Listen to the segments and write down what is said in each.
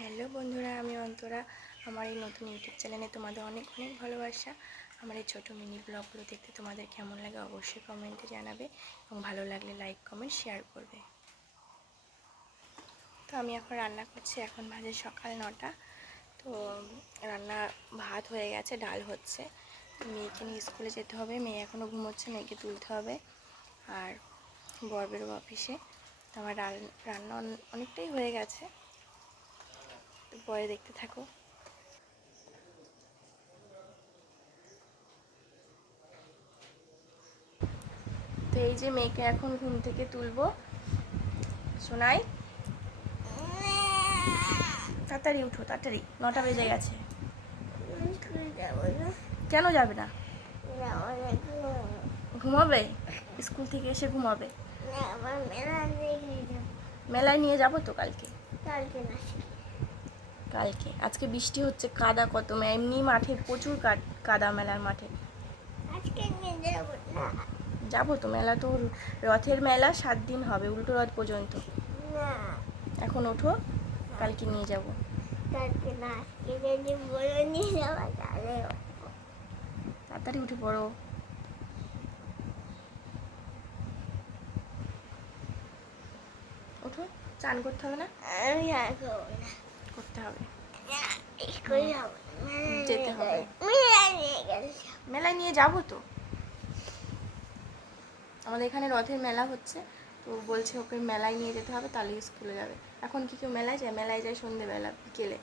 Hello বন্ধুরা, আমি অন্তরা। আমার এই নতুন ইউটিউব চ্যানেলে তোমাদের অনেক অনেক ভালোবাসা। আমার এই ছোটো মিনি ব্লগগুলো দেখতে তোমাদের কেমন লাগে অবশ্যই কমেন্টে জানাবে, এবং ভালো লাগলে লাইক কমেন্ট শেয়ার করবে। তো আমি এখন রান্না করছি। এখন বাজে সকাল 9টা। তো রান্না ভাত হয়ে গেছে, ডাল হচ্ছে। মেয়েকে নিয়ে স্কুলে যেতে হবে, মেয়ে এখনও ঘুমোচ্ছে, মেয়েকে তুলতে হবে। আর বর বেরোবে অফিসে। তো আমার রান্না অনেকটাই হয়ে গেছে, তো পরে দেখতে থাকো। তো এই যে মেয়েকে এখন ঘুম থেকে তুলবো। শোনাই, তাড়াতাড়ি উঠো, তাড়াতাড়ি, 9টা বেজে গেছে। কেন যাবে না? ঘুমাবে? স্কুল থেকে এসে ঘুমাবে? মেলায় নিয়ে যাবো তো কালকে। কালকে আজকে বৃষ্টি হচ্ছে, কাদা কত, এমনি মাঠে প্রচুর কাদা মেলার মাঠে। যাবো তো, মেলা তো রথের মেলা 7 দিন হবে, উল্টো রথ পর্যন্ত। এখন ওঠো, কালকে নিয়ে যাবো। তাড়াতাড়ি উঠে পড়ো। ওঠো, চান করতে হবে না? করতে হবে, যেতে হবে। মেলায় নিয়ে যাবো তো, আমাদের এখানে রথের মেলা হচ্ছে, তো বলছে ওকে মেলায় নিয়ে যেতে হবে, তাহলে স্কুলে যাবে। এখন কি কেউ মেলায় যায়? মেলায় যায় সন্ধেবেলা, বিকেলে।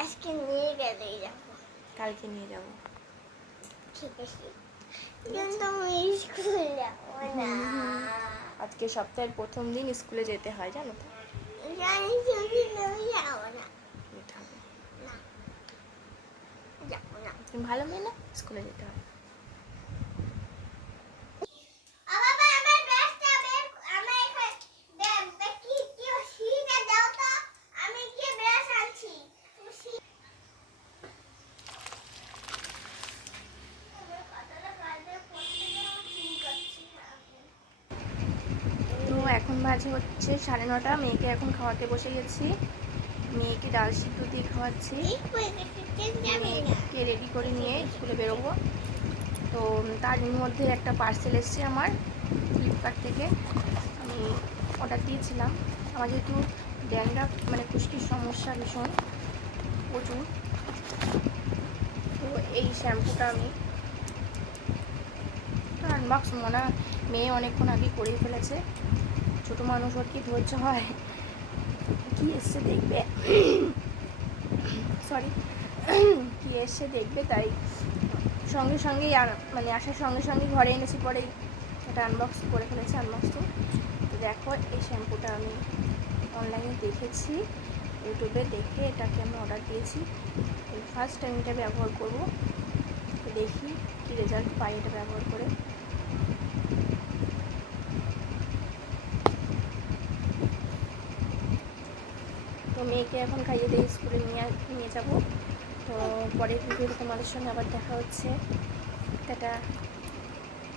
আজকে নিয়ে গেলেই যাবো, কালকে নিয়ে যাবো। ঠিক আছে, কিন্তু আমি স্কুলে যাবো না। আজকে সপ্তাহের প্রথম দিন স্কুলে যেতে হয়, জানো তো? জানি, যদি আমি যাবো না। যেতে হবে। না, যাবো না। তুমি ভালো মেয়ে না, স্কুলে যেতে হবে। তো এখন বাজে হচ্ছে 9:30। মেয়েকে এখন খাওয়াতে বসে গেছি। মেয়েকে ডাল সিদ্ধ দিয়ে খাওয়াচ্ছি। মেয়েকে রেডি করে নিয়ে স্কুলে বেরোবো। তো তার মধ্যে একটা পার্সেল এসছে আমার ফ্লিপকার্ট থেকে। আমি অর্ডার দিয়েছিলাম। আমার যেহেতু ড্যান্ড্রাফ খুশকির সমস্যা ভীষণ প্রচুর, তো এই শ্যাম্পুটা আমি আনবক্স মেয়ে অনেকক্ষণ আগে করেই ফেলেছে। ছোটো মানুষ, ওর কি ধৈর্য হয়? কি এসছে দেখবে, সরি, কি এসছে দেখবে, তাই সঙ্গে সঙ্গেই আসার সঙ্গে সঙ্গে ঘরে এনেছি, পরেই এটা আনবক্স করে ফেলেছি। তো দেখো, এই শ্যাম্পুটা আমি অনলাইনে দেখেছি, ইউটিউবে দেখে এটাকে আমি অর্ডার দিয়েছি। এই ফার্স্ট টাইম এটা ব্যবহার করব, তো দেখি কী রেজাল্ট পাই এটা ব্যবহার করে। তো মেয়েকে এখন খাইয়ে দিয়ে স্কুলে নিয়ে যাব। তো পরের ভিডিওতে তোমাদের সঙ্গে আবার দেখা হচ্ছে। টাটা।